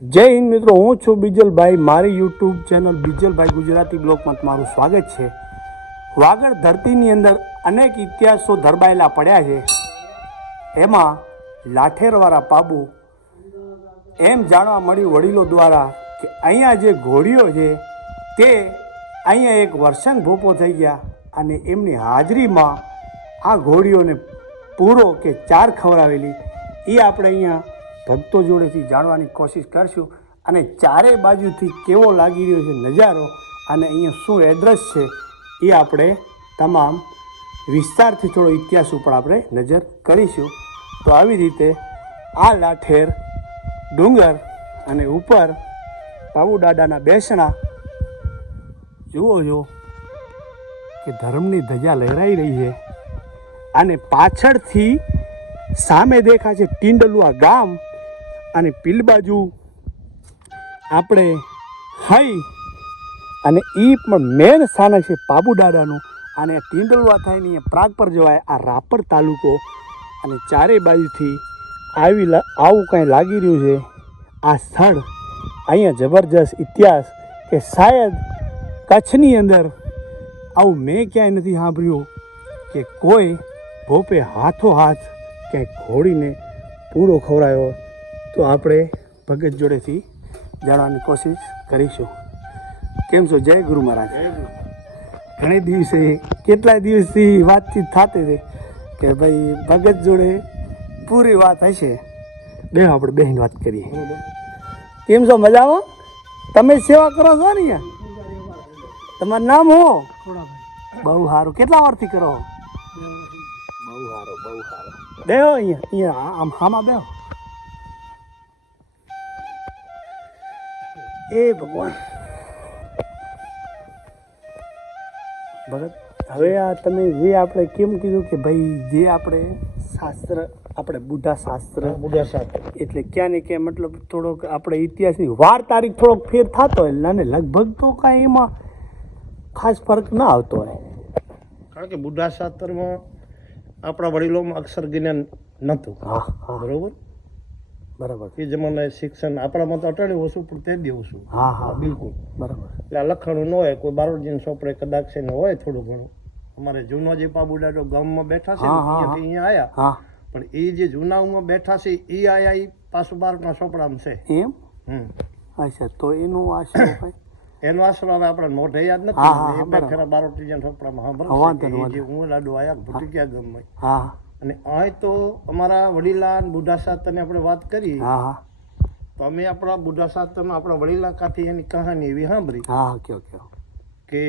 જય હિન્દ મિત્રો, હું છું બીજલભાઈ. મારી યુટ્યુબ ચેનલ બીજલભાઈ ગુજરાતી બ્લોગમાં તમારું સ્વાગત છે. વાગડ ધરતીની અંદર અનેક ઇતિહાસો ધરબાયેલા પડ્યા છે. એમાં લાઠેરવાળા પાબુ એમ જાણવા મળ્યું વડીલો દ્વારા કે અહીંયા જે ઘોડીઓ છે તે અહીંયા એક વર્ષન ભોપો થઈ ગયા અને એમની હાજરીમાં આ ઘોડીઓને પૂરો કે ચાર ખવડાવેલી એ આપણે અહીંયા ભક્તો જોડેથી જાણવાની કોશિશ કરશું અને ચારે બાજુથી કેવો લાગી રહ્યો છે નજારો અને અહીંયા શું એડ્રેસ છે એ આપણે તમામ વિસ્તારથી થોડો ઇતિહાસ ઉપર આપણે નજર કરીશું. તો આવી રીતે આ લાઠેર ડુંગર અને ઉપર પાબુ દાદાના બેસણા જુઓ છો કે ધર્મની ધજા લહેરાઈ રહી છે અને પાછળથી સામે દેખાય છે ટીંડલુઆ ગામ અને પીલ બાજુ આપણે હઈ અને એ પણ મેન સ્થાનક છે પાબુ દાદાનું અને ટીંડલુઆ થઈને અહીંયા પ્રાગપર જવાય આ રાપર તાલુકો અને ચારે બાજુથી આવું કાંઈ લાગી રહ્યું છે. આ સ્થળ અહીંયા જબરજસ્ત ઇતિહાસ કે શાયદ કચ્છની અંદર આવું મેં ક્યાંય નથી સાંભળ્યું કે કોઈ ભોપે હાથો હાથ ક્યાંય ઘોડીને પૂરો ખવડાયો. તો આપણે ભગત જોડેથી જાણવાની કોશિશ કરીશું. કેમ છો? જય ગુરુ મહારાજ. ઘણી દિવસે કેટલાય દિવસથી વાતચીત થતી હતી કે ભાઈ ભગત જોડે પૂરી વાત હશે, બે આપણે બેન વાત કરીએ. કેમ છો? મજામાં? તમે સેવા કરો છો ને અહીંયા? તમારું નામ હો? બહુ સારું. કેટલા વર્ષથી કરો? બહુ સારું, બહુ સારું. બેહો અહીંયા આમ હામાં બેહો. એ ભગવાન ભગત, હવે આ તમે જે આપણે કેમ કીધું કે ભાઈ જે આપણે શાસ્ત્ર આપણે બુઢા શાસ્ત્ર એટલે ક્યાં ને ક્યાં મતલબ થોડોક આપણે ઇતિહાસની વાર તારીખ થોડોક ફેર થતો હોય અને લગભગ તો કાંઈ એમાં ખાસ ફરક ના આવતો હોય, કારણ કે બુઢા શાસ્ત્રમાં આપણા વડીલોમાં અક્ષર જ્ઞાન નહોતું. હા હા, બરોબર બરાબર. એ જમાનાએ શિક્ષણ આપણામાં તો અટાણી ઓછું પણ તે દેવું છું. હા હા, બિલકુલ બરાબર. એટલે આ લખાણું ન હોય, કોઈ બારોજીને સોપડે કદાચ છે ને હોય થોડું ઘણું. અમારે જૂનો જે પાબુ દાદો ગામમાં બેઠા છે ને ત્યાંથી અહીંયા આવ્યા, હા, પણ એ જે જૂનામાં બેઠા છે એ આયા એ પાછું બારના સોપડામાં છે. એમ? અચ્છા, તો એનું આશરો ભાઈ એનો આશરો હવે આપણે મોઢે યાદ હા, હા, નથી. બરાબર. ફેરા બારોટીના સોપડામાં વાંધો સાંભળે નહીં, જે હું લાડુ આયા ભૂતિકિયા ગામમાં. હા અને અહીં તો અમારા વડીલા બુઢા શાસ્ત્રની આપણે વાત કરી હા હા તો અમે આપણા બુઢા શાસ્ત્રમાં આપણા વડીલા કાથી એની કહાની એવી સાંભળી હા, કયો કયો. કે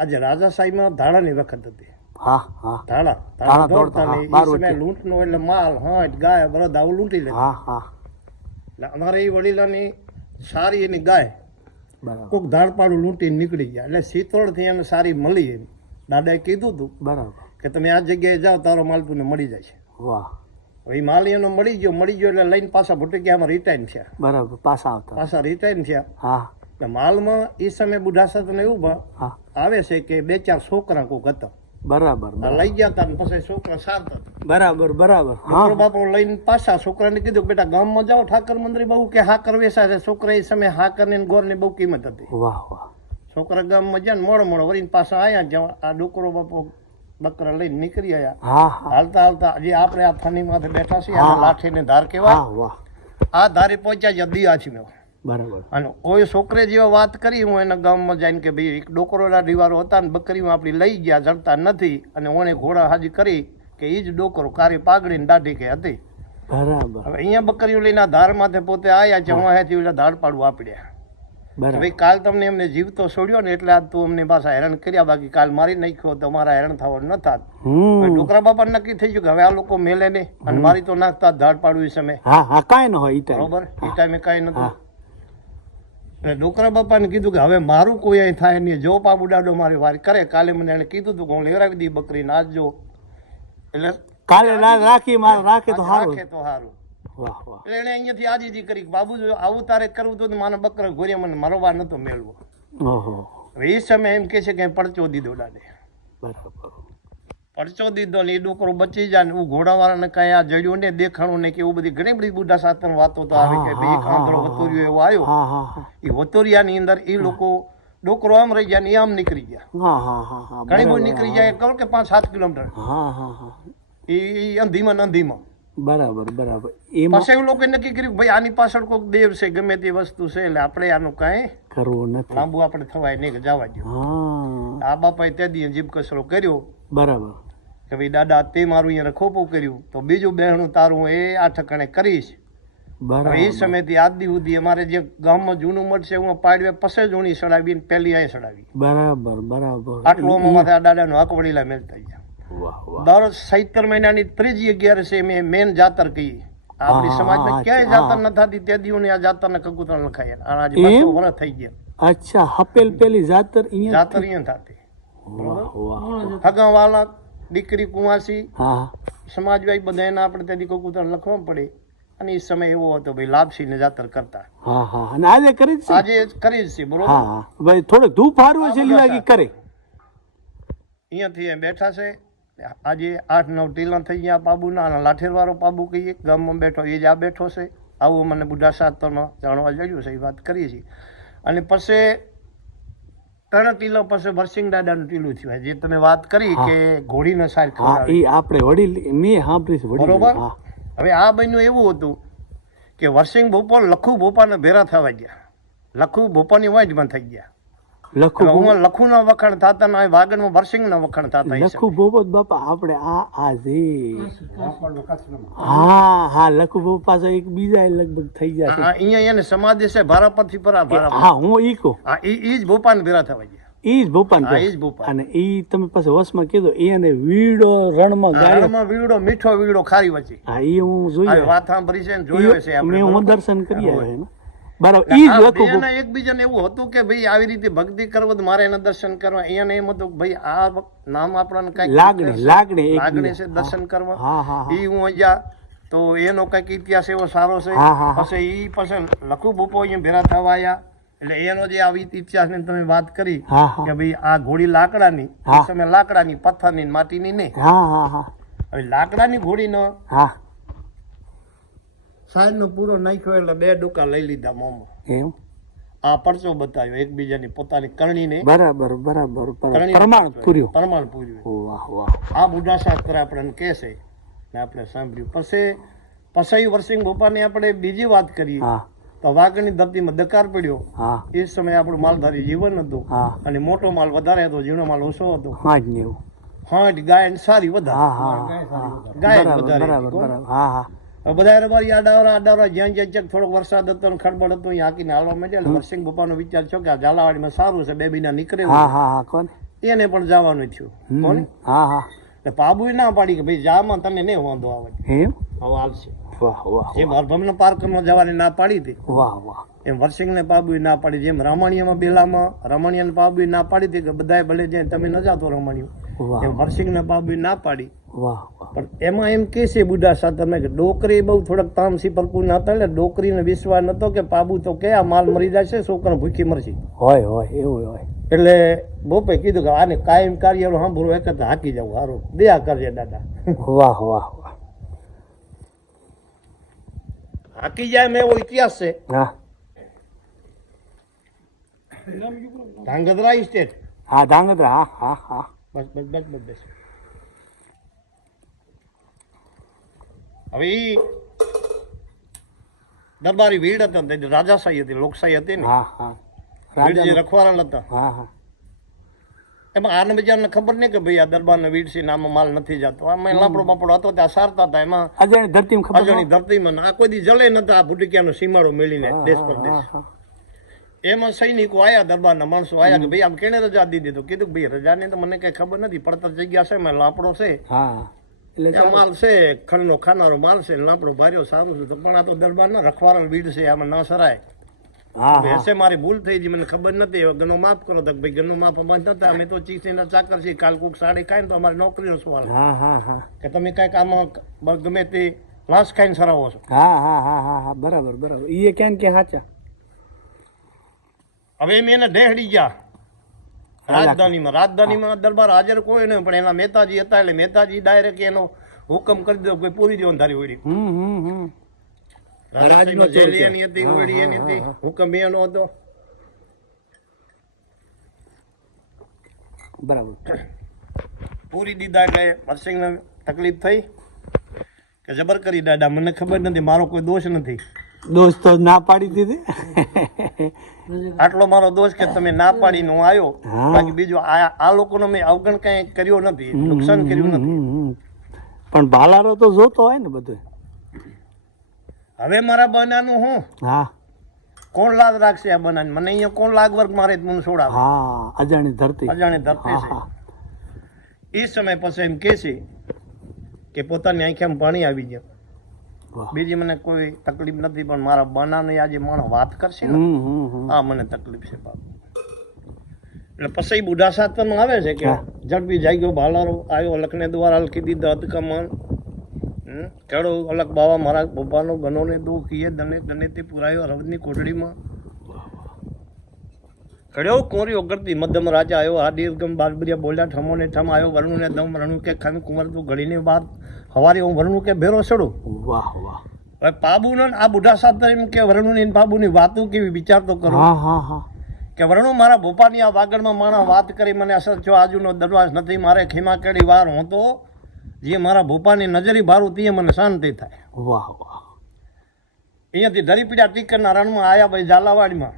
આજે રાજાશાહીમાં ધાડાની વખત હતી. હા હા, ધાડા દોડતા, દોડતા હા, ને એ બાર સમયે લૂંટનો એટલે માલ હાંઠ ગાય બળદ આવું લૂંટી લે. હા હા, એટલે અમારે એ વડીલાની સારી એની ગાય બરાબર કોઈક ધાડપાડું લૂંટીને નીકળી ગયા એટલે શીતળથી એને સારી મળી. એમ દાદાએ કીધું હતું બરાબર. કે તમે આ જગ્યાએ જાઓ તારો માલ તમને મળી જાય છે. વાહ, હવે એ માલ એનો મળી ગયો એટલે લઈને પાછા ભૂટકિયામાં રિટાયર થયા. બરાબર. પાછા રિટાયર થયા. હા એટલે માલમાં એ સમયે બુઢા શાસ્ત્રને એવું હા, આવે છે કે 2-4 છોકરા કોક હતા. બરાબર લઈ ગયા હતા ને પછી છોકરા શાંત હતા. બરાબર બરાબર. છોકરો બાપો લઈને પાછા છોકરાને કીધું કે બેટા ગામમાં જાઓ ઠાકર મંદિર બહુ કે હાકર વેચા છે. છોકરા એ સમયે હાકર ની ગોર ની બહુ કિંમત હતી. વાહ વાહ. છોકરા ગામમાં ગયા ને મોડો વળીને પાછા આયા. આ ડોકરો બાપો બકરા લઈને નીકળી આવ્યા. હા હા, હાલતા જે આપણે આ થાની માથે બેઠા છીએ આ લાઠીને ધાર કહેવાય. હા વાહ, આ ધારે પહોંચ્યા જ્યાં દિયાછી મેં. બરાબર. અને કોઈ છોકરે જેવા વાત કરી હું એના ગામમાં જઈને કે ભાઈ એક ડોકરોના દિવારો હતા ને બકરીમાં આપણી લઈ ગયા જડતા નથી અને ઓને ઘોડા હાજી કરી કે એ જ ડોકરો કારી પાઘડી ને દાઢી કે હતી. બરાબર હવે અહીંયા બકરીઓ લઈને આ ધાર માથે પોતે આયા છે. હું અહીંયાથી ઓલા ધાડ પાડું આપડ્યા. બરાબર. ભાઈ કાલ તમને એમને જીવતો છોડ્યો ને એટલે આજ તું અમને પાછા હેરાન કર્યા. બાકી કાલ મારી નાખ્યો તો અમારા હેરાન થવાનું ન થાત. ડોકરા બાપા નક્કી થઈ ગયું કે હવે આ લોકો મેલે નહીં અને મારી તો નાખતા ધાડ પાડવું એ સમય. હા હા, કાંઈ ન હોય એ ટાઈમ. બરોબર, એ ટાઈમે કાંઈ નતું. અને ડોકરા બાપાને કીધું કે હવે મારું કોઈ અહીં થાય નહીં. જો પાબુ દાડો મારી વાર કરે. કાલે મને એને કીધું હતું કે હું લેવડાવી દી બકરી નાચજો એટલે કાલે રાખી રાખે તો સારું. રાખે તો સારું. વાહ વાહ. એટલે એને અહીંયાથી આજીજી કરી બાબુ જો આવું તારે કરવું તો મારા બકરા ઘોરે મને મારો વાર નતો મેળવો. ઓહો. હવે એ સમય એમ કે છે કે પડચો દીધો દાડે. બરાબર. પરચો દીધો ને એ ડોકરો બચી જાય ને હું ઘોડાવાળાને કઈ આ જડ્યું ને દેખાણું ને કે એવું બધી ઘણી બધી બુઢા સાતન વાતો તો આવે કે ભાઈ એક આંધળો વતોરિયો એવો આવ્યો. હા હા હા એ વતોરિયાની અંદર એ લોકો ડોકરો આમ રહી ગયા ને એ આમ નીકળી ગયા. હા હા હા હા ઘણી બધી નીકળી જાય કહો કે 5-7 કિલોમીટર. હા હા હા એ અંધીમાં ને અંધીમાં. બરાબર બરાબર. એમાં પછી એવું લોકો નક્કી કર્યું કે ભાઈ આની પાછળ કોઈક દેવ છે ગમે તે વસ્તુ છે એટલે આપણે આનું કાંઈ કરવું નથી. લાંબુ આપણે થવાય નહીં કે જવા દો. હા આ બાપાએ તે દી જીભ કસરો કર્યો બરાબર. કે ભાઈ દાદા તે મારું અહીંયા ખોપું કર્યું તો બીજું બહેણું તારું એ આ ઠકાણે કરીશ. બરાબર હવે એ સમયથી આજ દી સુધી અમારે જે ગામમાં જૂનું મઠ છે હું પાડવે પછી જૂની સડાવી ને પેલી અહીં સડાવી. બરાબર બરાબર. આટલું અમારે આ દાદાનો હક વડીલા મેળતા ગયા. વાહ વાહ. દર 17 મહિનાની 3જી 11 મેં મેન જાતર કહી. આપણી સમાજમાં ક્યાંય જાતર ન થતી તે દીવોની આ જાતરને કબૂતર લખાય. આ જે 200 વર્ષ થઈ ગયા. અચ્છા હપેલ પેલી જાતર અહીંયા જાતર અહીંયા થતી. વાહ વાહ. હગાવાલા દીકરી કુંવાસી હા સમાજવાઈ બધાને આપણે તેથી કબૂતર લખવા પડે. અને એ સમય એવો હતો ભાઈ લાપસી ને જાતર કરતા. હા હા. અને આજે કરી જ છે. આજે કરી જ છે બરોબર. હા હા ભાઈ થોડોક ધૂપ હારવો છે લીલાગી કરે. અહીંયાથી અહીં બેઠા છે. આજે 8-9 ટીલા થઈ ગયા પાબુના અને લાઠેરવાળો પાબુ કહીએ ગામમાં બેઠો એ જ આ બેઠો છે. આવું મને બુઢા સાતનો જાણવા જડ્યું છે એ વાત કરીએ છીએ. અને પછી 3 ટીલો પછી વરસિંગ દાદાનું ટીલું થયું જે તમે વાત કરી કે ઘોડીનો સાર હા ખવડાવી. એ આપણે વડીલ મેં સાંભળી છે વડીલ. બરોબર. હા હવે આ બન્યું એવું હતું કે વરસિંગ ભોપા લખુ ભોપાને ભેરા થવા ગયા. લખુ ભોપાની વાંજમાં થઈ ગયા. લખુ હું લખુના વખાણ થતા ને વાગડમાં વરસિંગના વખાણ થતા. લખુ બોપત બાપા આપણે આ જે હા હા લખુ બોપા છે એક બીજા લગભગ થઈ ગયા છે. અહીંયા એને સમાધિ છે ભારા પરથી પરા ભારા. હા હું ઈ કહું. હા ઈ જ ભોપાને ભેરા થવા ગયા. ઈ જ ભોપાન હા ઈ જ ભોપાલ. અને ઈ તમે પછી વસમાં કીધું એને વીડો રણમાં ગાયો. ગાળમાં વીડો મીઠો વીડો ખારી વચ્ચે. હા ઈ હું આ જોયું. વાત સાંભળી છે ને જોયું છે આપણે. મેં હું દર્શન કરી આવ્યો એના. બરાબર ઈ જ આ લખુ બેને એકબીજાને એવું હતું કે ભાઈ આવી રીતે ભક્તિ કરવા તો મારે એના દર્શન કરવા. એને એમ હતું કે ભાઈ આ નામ આપણને કઈક લાગણી લાગણી લાગણી છે દર્શન કરવા. હા હા હા. ઈ હું અહીંયા તો એનો કઈક ઇતિહાસ એવો સારો છે. હા, હા, હા. પછી ઈ પછી લખુ બોપો અહીંયા ભેરા થવા આવ્યા. એટલે એનો જે આવી ઇતિહાસ ને તમે વાત કરી હા હા કે ભાઈ આ ઘોડી લાકડાની હા. એ સમય લાકડાની પથ્થરની ને માટીની નહીં. હા હા હા હવે લાકડાની ઘોડીનો હા સાંજનો પૂરો નાખ્યો એટલે 2 ડોકા લઈ લીધા મોંમાં. એમ આ પરચો બતાવ્યો એકબીજાની પોતાની કરણીને બરાબર બરાબર કરણી પ્રમાણ પૂર્યું. પ્રમાણ પૂર્યું. વાહ વાહ. આ બુઢા શાસ્ત્ર આપણને કહે છે ને આપણે સાંભળ્યું. પછી વરસિંગ ભોપાની આપણે બીજી વાત કરીએ હા તો વાઘની ધરતીમાં દકાર પડ્યો. હા એ સમયે આપણું માલધારી જીવન હતું હા અને મોટો માલ વધારે હતો ઝીણો માલ ઓછો હતો. હા જ ને એવું. હાંડ ગાય ને સારી વધારે. હા હા હા ગાય જ બરાબર વધારે બરાબર હતી, કોણ? બરાબર. હા હા હવે બધા રબારી આડાવરા જ્યાં જ્યાં થોડોક વરસાદ હતો ને ખડબડ હતો અહીંયા હાકીને હાલવા માંડ્યા. એટલે વરસિંગ ભોપાનો વિચાર છો કે આ ઝાલાવાડીમાં સારું છે 2 મહિના નીકળે એવું. હા હા હા કોને. એને પણ જવાનું થયું. કોને? હા હા એટલે પાબુએ ના પાડી કે ભાઈ જામાં તને નહીં વાંધો આવે. એમ. હવે આવશે. વાહ વાહ જેમ હરભમનો પાર્કમાં જવાની ના પાડી હતી વાહ વાહ. એમ વરસિંગને પાબુએ ના પાડી. જેમ રમણીયામાં બેલામાં રમણીયાને પાબુએ ના પાડી હતી કે બધાએ ભલે જાય તમે ન જાતો રમણીયું. વાહ એમ વરસિંગને પાબુએ ના પાડી. વાહ વાહ. પણ એમાં એમ કે છે બુઢા સાતરને કે ડોકરી બહુ થોડાક તામસી પરપૂર્ણ હતા. એટલે ડોકરીને વિશ્વાસ નતો કે પાબુ તો કે આ માલ મરી જાય છે છોકરા ભૂખી મરશે. હોય હોય એવું હોય. એટલે બોપે કીધું કે આને કાયમ કાર્ય સાંભળવું એક હાકી જવું સારું દયા કરજે દાદા. વાહ વાહ વાહ. હાકી જાય મેં એવો ઇતિહાસ છે. હા ધાંગધ્રા સ્ટેટ. હા ધાંગધ્રા. હા હા હા. બસ બસ બસ બસ બસ. હવે ઈ દરબારી ભીડ હતા ને તે રાજાશાહી હતી લોકશાહી હતી ને હા હા. ભીડ જે રાજા. રખવાળા હતા હા હા એમાં આને બજારને ખબર નહીં કે ભાઈ આ દરબારના વીરસિંહ આમાં માલ નથી જતો. આમાં લાપડો બાપડો હતો ત્યાં સારતા હતા. એમાં અજાણી ધરતી ખબર અજાણી ધરતીમાં આ કોઈ દી જલે નતા. આ ભૂટિકિયાનો સીમાડો મેળીને દેશ પરદેશ. એમાં સૈનિકો આયા દરબારના માણસો આયા કે ભાઈ આમ કેને રજા દીધી તો કીધું ભાઈ રજાની તો મને કઈ ખબર નથી. પડતર જગ્યા છે મેં લાપડો છે હા એટલે આ માલ છે ખણનો ખાનારો માલ છે લાપડો ભાર્યો સારું છે. તો પણ આ તો દરબારના રખવાળા વીડ છે આમાં ના સરાય. હા હા હશે મારી ભૂલ થઈ ગઈ મને ખબર નથી. હવે ગનો માફ કરો તો ભાઈ ગનો માફ અમારે નતા. અમે તો ચીસીના ચાકર છીએ. કાલ કોક સાડી ખાય ને તો અમારી નોકરીનો સવાલ હા હા હા કે તમે કાંઈક આમાં ગમે તે લાશ ખાઈને સરાવો છો. હા હા હા હા હા બરાબર બરાબર. એ ક્યાં કે સાચા. હવે મેં એને ઢેહડી ગયા રાજધાનીમાં દરબાર હાજર કોઈ નહીં, પણ એના મહેતાજી હતા એટલે મહેતાજી ડાયરેક્ટ એનો હુકમ કરી દીધો કે પૂરી દેવાનું તારી ઓળી. રાજમાં જેલી એની હતી, ઓળી એની હતી, હુકમ એનો હતો. બરાબર. પૂરી દીધા એટલે વરસિંહને તકલીફ થઈ કે જબર કરી દાદા, મને ખબર નથી, મારો કોઈ દોષ નથી. દોસ્ત તો ના પાડી દીધી. આટલો મારો દોષ કે તમે ના પાડીને હું આવ્યો, હા. બાકી બીજું આ લોકોનો મેં અવગણ કઈ કર્યો નથી, નુકસાન કર્યું નથી. પણ ભાલારો તો જોતો હોય ને બધું. હવે મારા બનાનું હું હા કોણ લાગ રાખશે આ બનાને? મને અહીંયા કોણ લાગ વર્ગ મારે મને છોડાવે? હા, અજાણી ધરતી. અજાણે ધરતી હા, છે. હા. એ સમય પછી એમ કે છે કે પોતાની આંખેમાં પાણી આવી ગયું. વાહ. બીજી મને કોઈ તકલીફ નથી, પણ મારા બનાને આજે માણસ વાત કરશે ને, આ મને તકલીફ છે બાપ. એટલે પછી બુઢા સાતમાં આવે છે કે હા. ઝડપી જાગ્યો ભાલારો આવ્યો, લખને દ્વારા લખી દીધા અધકમાન. કેળો અલગ બાવા મારા પપ્પાનો ગનોને દો કીએ દને દને તે પુરાયો રવદની કોટડીમાં. કડ્યો કોરી ઓગળતી મધ્યમ રાજા આવ્યો, આ દીર્ઘમ બારબરિયા બોલ્યા ઠમો ને ઠમ આવ્યો, વરણું ને દમ રણું કે ખમ કુંવર તું ઘડીની વાત હવારી હું વરણું કે ભેરો ચડું. વાહ વાહ. હવે પાબુનો આ બુઢા સાત એમ કે વરણું ની પાબુની વાતો કેવી વિચાર તો કરો હા હા હા. કે વરણું મારા ભોપાની આ વાગડમાં માણસ વાત કરી મને અસર થયો, આજુનો દરવાજ નથી મારે ખીમા કેડી વાર હું તો જે મારા ભોપાની નજરી ભારું તે મને શાંતિ થાય. વાહ વાહ અહીંયાથી ધરીપીડા ટીકરના રણમાં આયા ભાઈ ઝાલાવાડીમાં.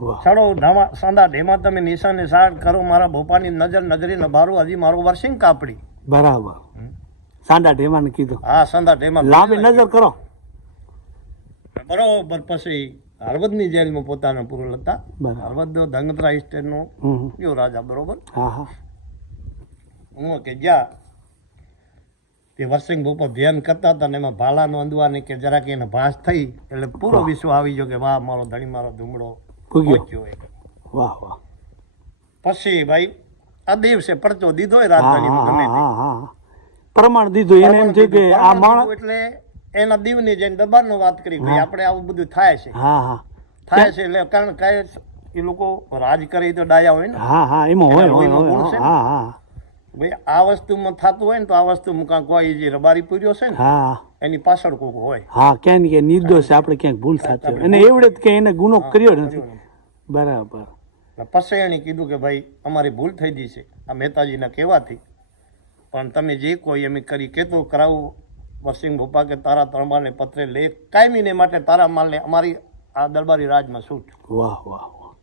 વાહ. છડો ઢામા સાંધા ઢેમા તમે નિશાને સાડ કરો, મારા ભોપાની નજરી નભારું હજી મારો વરસિંગ કાપડી. બરાબર. સાંડા ઢેમાને કીધું. હા સાંધા ઢેમા લાંબી નજર કરો. બરોબર. પછી હળવદની જેલમાં પોતાના પૂરો હતા. બરાબર. હળવદ ધંગધરા સ્ટેટનો હમ. કયો રાજા. બરોબર. હા હા. હું કે જ્યાં તે વરસિંગ ભોપો ધ્યાન કરતા હતા ને એમાં ભાલાનો અંદવાની કે જરાક એને ભાસ થઈ એટલે પૂરો વિશ્વ આવી ગયો કે વાહ મારો ધણી મારો ધૂમડો પૂગ્યો. પહોંચ્યો હોય. વાહ વાહ. પછી ભાઈ આ દિવસે પરચો દીધો હોય હા રાજધાનીમાં ગમે તે. હા હા. પ્રમાણ દીધું એને એમ થયું કે આ માણસ. એટલે એના દીવની જઈને દરબારનો વાત કરી ભાઈ આપણે આવું બધું થાય છે હા હા થાય છે એટલે કારણ કાંઈ એ લોકો રાજ કરે ઈ તો ડાયા હોય ને હા હા એમાં હોય હોય એમાં ગુણ હોય. છે ને? હા હા ભાઈ આ વસ્તુમાં થતું હોય ને તો આ વસ્તુમાં કાંઈક કોઈ જે રબારી પૂર્યો છે ને હા એની પાછળ કોઈક હોય. હા ક્યાંય ને ક્યાંય નિર્દોષ આપણે ક્યાંક ભૂલ થતી હોય અને એવડે જ કે એને ગુનો કર્યો નથી. બરાબર. પછી એણે કીધું કે ભાઈ અમારી ભૂલ થઈ ગઈ છે આ મહેતાજીના કહેવાથી, પણ તમે જે કોઈ એમ કરી કેતો કરાવું વરસિંગ ભોપા કે તારા તરબારને પત્રે લેખ કાયમીને માટે તારા માલને અમારી આ દરબારી રાજમાં છૂટ. વાહ વાહ વાહ.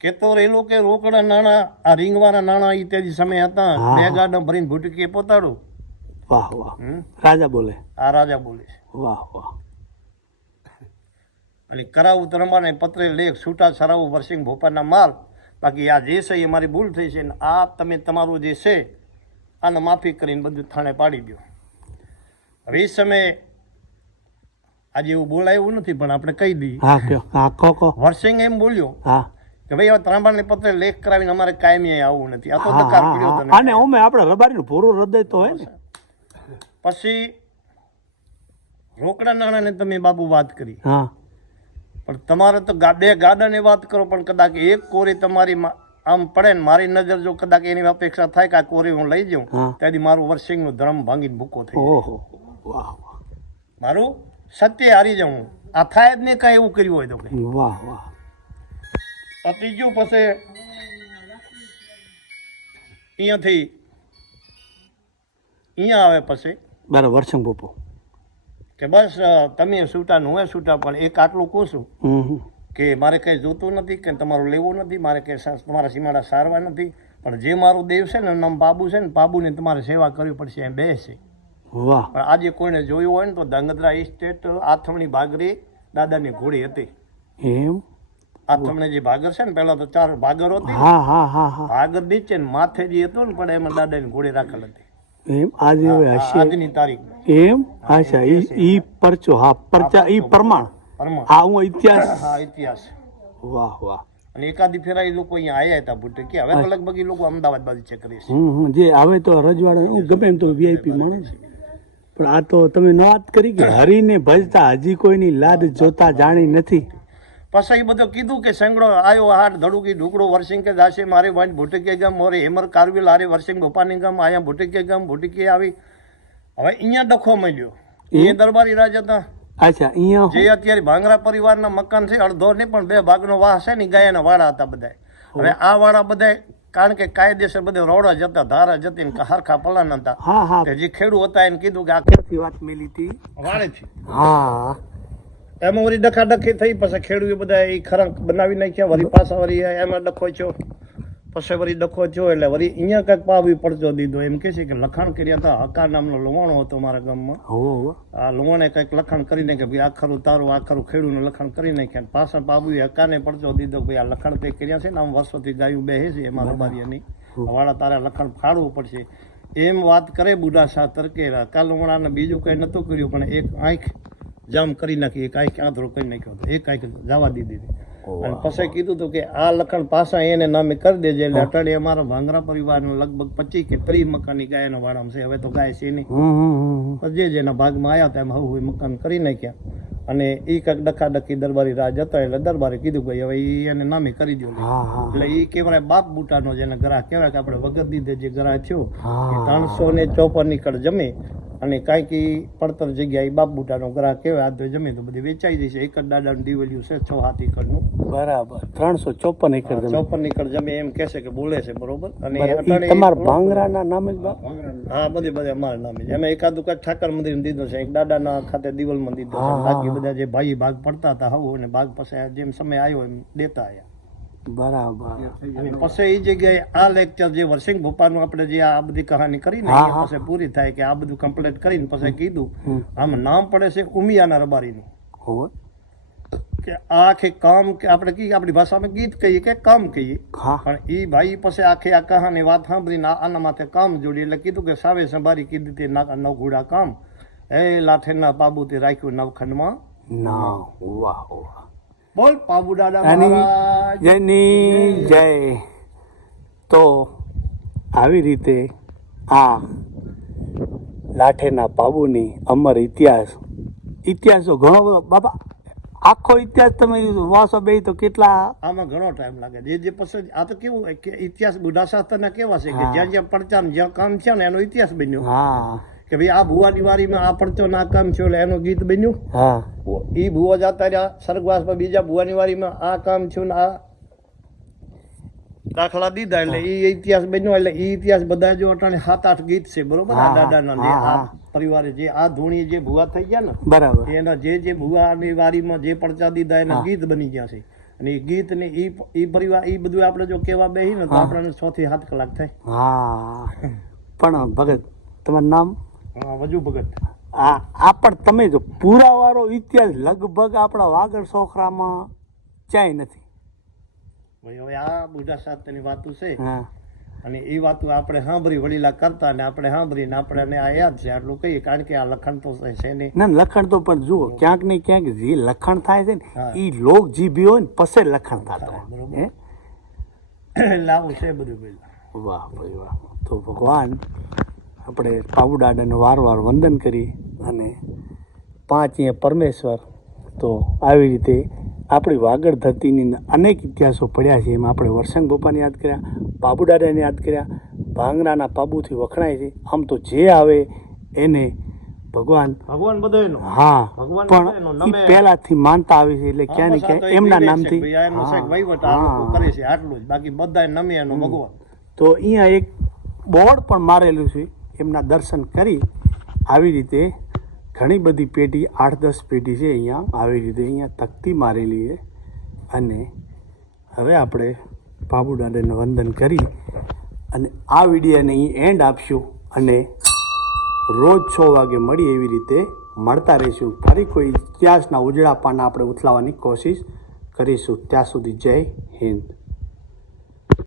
કેતો રેલો કે રોકડા નાણાં આ રીંગવાના નાણાં ઈ તે સમય હતા. હા. બે ગાડમ ભરીને ભૂટકીએ પોતાડું. વાહ વાહ. રાજા બોલે. આ રાજા બોલે છે વાહ વાહ. એટલે કરાવું તરબારને પત્રે લેખ છૂટા છરાવું વરસિંગ ભોપાના માલ, બાકી આ જે છે એ મારી ભૂલ થઈ છે ને આ તમે તમારું જે છે આને માફી કરીને બધું થાણે પાડી દો. હવે એ સમયે આજે એવું બોલાયું નથી પણ આપણે કહી દઈએ. હા કયો. હા કહો. વરસિંગ એમ બોલ્યો હા કે ભાઈ હવે ત્રણબારને પત્રે લેખ કરાવીને અમારે કાયમી અહીં આવવું નથી. આ તો હા દકાર હા પીડ્યો હા. તને. અને ઓમે આપણે રબારીનું પૂરું હૃદય તો હોય ને. પછી રોકડા નાણાંને તમે બાબુ વાત કરી, હા પણ તમારે તો બે ગાડાની વાત કરો, પણ કદાચ એક કોરી તમારી આમ પડે ને મારી નજર જો કદાચ એની અપેક્ષા થાય કે આ કોરી હું લઈ જાઉં હા. ત્યાંથી મારું વરસિંગનું ધર્મ ભાંગીને ભૂકો થઈ જાય. ઓહો. વાહ વાહ. મારું સત્ય હારી જાઉં. આ થાય જ નહીં કાંઈ એવું કર્યું હોય તો કંઈ. વાહ વાહ. ત્રીજું પછી અહીંયાથી અહીંયા આવે પછી બરાબર. વરસંગ બોપો. કે બસ તમે છૂટા ને હું છૂટા, પણ એક આટલું કહું છું હમ. કે મારે કંઈ જોતું નથી કે તમારું લેવું નથી, મારે કંઈ તમારા સીમાડા સારવા નથી, પણ જે મારું દેવ છે ને નામ બાબુ છે ને બાબુને તમારે સેવા કરવી પડશે એમ બે છે. વાહ. પણ આજે કોઈને જોયું હોય ને તો ધંગધ્રા ઇસ્ટેટ આથમણી ભાગરી દાદાની ઘોડી હતી. એમ. આથમણી જે ભાગર છે ને પહેલા તો 4 ભાગરો હતી. હા હા હા હા. ભાગર નીચે ને માથે જે હતું ને પણ એમાં દાદાની ઘોડી રાખેલ હતી. એમ આજે હવે હશે. આજની તારીખ એમ. અચ્છા. ઈ પરચો. હા પરચા ઈ પ્રમાણ. પરમાણ. આ હું ઇતિહાસ. હા ઇતિહાસ. વાહ વાહ. અને એકાદી ફેરા એ લોકો અહીંયા આવ્યા હતા ભૂટકી. હવે તો લગભગ એ લોકો અમદાવાદ બાજુ છે કરે છે. જે હવે તો રજવાડા હું ગમે એમ તો વીઆઈપી માણસ, પણ આ તો તમે ન વાત કરી કે હરીને ભજતા હજી કોઈની લાદ જોતા જાણી નથી. પછી એ બધું કીધું કે સંગડો આવ્યો હાટ ધડુકી ઢુકડો વર્ષિંગ કે દાસે મારે વાંચ ભૂટકે ગામ મોરે હેમર કારવિલ હારે વર્ષિંગ ભોપાની ગામ આયા ભૂટકે ગામ ભૂટકે આવી. હવે અહીંયા ડખો મળ્યો એ દરબારી રાજ હતા. અચ્છા અહીંયા જે અત્યારે ભાંગરા પરિવારના મકાન છે અડધો નહીં પણ 2 ભાગનો વાહ છે ને ગાયના વાડા હતા બધા. હવે આ વાડા બધા કારણ કે કાયદેસર બધે રોડા જતા ધારા જતી ને હરખા પલાના હતા. હા હા તે જે ખેડૂત હતા એને કીધું કે આ ક્યાંથી વાત મેલી હતી? વાડેથી. હા એમાં વળી ડખાડખી થઈ. પછી ખેડૂએ બધા એ ખરંક બનાવી નાખ્યા. વળી પાછા વળી એમાં ડખો થયો. પછી વળી ડખો થયો એટલે વળી અહીંયા કંઈક પાવી પડતો દીધો. એમ કે છે કે લખાણ કર્યા હતા. હકાર નામનો લુવાણો હતો મારા ગામમાં. હો આ લુવાણે કંઈક લખાણ કરીને કે ભાઈ આ ખરું તારું આ ખરું ખેડૂતનું લખાણ કરી નાખ્યા. પાછા બાબુએ હકાને પડતો દીધો ભાઈ આ લખાણ તે કર્યા છે ને આમ વર્ષોથી ગાયું બેસે છે એમાં રબારીયાની વાળા તારા લખાણ ફાડવું પડશે એમ વાત કરે બુઢા શાહ તરકેરા. કાલ લુવાણાને બીજું કંઈ નહોતું કર્યું પણ એક આંખ જામ કરી નાખી, એક આંખ આંધળો કરી નાખ્યો હતો, એક આંખ જવા દીધી. અને પછી કીધું હતું કે આ લખણ પાછા એને નામે કરી દેજે. એટલે અટાડી અમારા ભાંગરા પરિવારનો લગભગ 25 કે 30 મકાનની ગાયનો વાડામાં છે. હવે તો ગાય છે નહીં. જે જેના ભાગમાં આવ્યા હતા એમાં હવે મકાન કરી નાખ્યા. અને એ કંઈક ડખાડખી દરબારી રાજ હતા એટલે દરબારે કીધું ભાઈ હવે એ એને નામે કરી દો. એટલે એ કહેવાય બાપ બુટાનો જેને ગ્રાહ કહેવાય કે આપણે વગર દીધે જે ગ્રાહ થયો એ 354 નીકળ જમે અને કાંઈક એ પડતર જગ્યાએ બાપ બુટાનો ગ્રાહ કહેવાય. આ તો જમે તો બધી વેચાઈ જશે. એક જ દાદાનું દિવેલિયું છે 6-7 એકરનું. બરાબર 354 એકર 54 એકર જમે એમ કહેશે કે બોલે છે બરોબર. અને તમારા ભાંગરાના નામે જ બાપ? હા બધે અમારા નામે જ. એમાં એકાદું કાંઈક ઠાકર મંદિર દીધો છે, એક દાદાના ખાતે દિવાલમાં દીધો છે. બાકી બધા જે ભાઈ ભાગ પડતા હતા હવે અને ભાગ પછી જેમ સમય આવ્યો એમ દેતા આવ્યા. બરાબર. અને પછી એ જગ્યાએ આ લેક્ચર જે વર્ષિંગ ભોપાનું આપણે જે આ બધી કહાની કરીને પછી પૂરી થાય કે આ બધું કમ્પ્લીટ કરીને પછી કીધું આમાં નામ પડે છે ઉમિયાના રબારીનું. કે આ આખે કામ કે આપણે કહીએ આપણી ભાષામાં ગીત કહીએ કે કામ કહીએ પણ એ ભાઈ પછી આખે આ કહાની વાત સાંભળીને આના માથે કામ જોડી એટલે કીધું કે સાવે સંભારી કીધી તે નવ ઘોડા કામ એ લાઠેના બાબુ તે રાખ્યું નવખંડમાં ના. વાહ વાહ. બોલ પાબુ દાદા મહારાજ જયની જય. તો આવી રીતે આ લાઠેના પાબુની અમર ઇતિહાસો ઘણો બધો બાપા. આખો ઇતિહાસ તમે વાંચો બે તો કેટલા આમાં ઘણો ટાઈમ લાગે. જે પછી આ તો કેવું કે ઇતિહાસ બુઢા શાસ્ત્રના કેવા છે કે જ્યાં જ્યાં પડચા જ્યાં કામ છે ને એનો ઇતિહાસ બન્યો. હા કે ભાઈ આ ભુવાની વારીમાં આ પડચો ના કામ છે એટલે એનું ગીત બન્યું. હા ઈ ભુવા જતા રહ્યા સ્વર્ગવાસમાં બીજા ભુવાની વારીમાં આ કામ થયું ને આ દાખલા દીધા એટલે ઈ ઇતિહાસ બન્યો. એટલે ઈ ઇતિહાસ બધા જો અટાણે 7-8 ગીત છે બરોબર. આ દાદાના જે આ પરિવારે જે આ ધૂણી જે ભુવા થઈ ગયા ને બરાબર એના જે ભુવાની વારીમાં જે પડચા દીધા એના ગીત બની ગયા છે. અને એ ગીત ને ઈ પરિવાર ઈ બધું આપણે જો કેવા બેહી ને તો આપણને 6 થી 7 કલાક થાય. હા પણ ભગત તમારું નામ? વજુ ભગત. આ પણ તમે જો પુરાવાળો ઇતિહાસ લગભગ આપણા વાગડ સોખરામાં ક્યાંય નથી. ભાઈ હવે આ બુઢા શાસ્ત્રની વાતો છે અને એ વાતો આપણે સાંભળી વડીલા કરતા ને આપણે સાંભળીને આપણે આ યાદ છે આટલું કહીએ. કારણ કે આ લખણ તો છે નહીં. ના લખણ તો પણ જુઓ ક્યાંક ને ક્યાંક જે લખણ થાય છે ને એ લોક જીભી હોય ને પછી લખણ થતો બરોબર. એટલે આવું છે બધું પેલા. વાહ ભાઈ વાહ. તો ભગવાન આપણે પાબુ દાદાને વાર વંદન કરી અને 5 અહીંયા પરમેશ્વર. તો આવી રીતે આપણી વાગડ ધરતીની અનેક ઇતિહાસો પડ્યા છે. એમાં આપણે વર્ષંગ ભોપાને યાદ કર્યા, પાબુ દાદાને યાદ કર્યા, ભાંગરાના પાબુથી વખણાય છે. આમ તો જે આવે એને ભગવાન બધાનો હા પણ એ પહેલાથી માનતા આવી છે એટલે ક્યાં ને ક્યાં એમના નામથી કરે છે આટલું જ. બાકી બધા નમે એનો ભગવાન. તો અહીંયા એક બોર્ડ પણ મારેલું છે. એમના દર્શન કરી આવી રીતે ઘણી બધી પેઢી 8-10 પેઢી છે અહીંયા આવી રીતે અહીંયા તકતી મારેલી છે. અને હવે આપણે પાબુ દાદાને વંદન કરી અને આ વિડીયોને અહીં એન્ડ આપશું અને રોજ 6 વાગે મળી એવી રીતે મળતા રહીશું. ફરી કોઈ ઇતિહાસના ઉજળા પાના આપણે ઉથલાવવાની કોશિશ કરીશું. ત્યાં સુધી જય હિન્દ.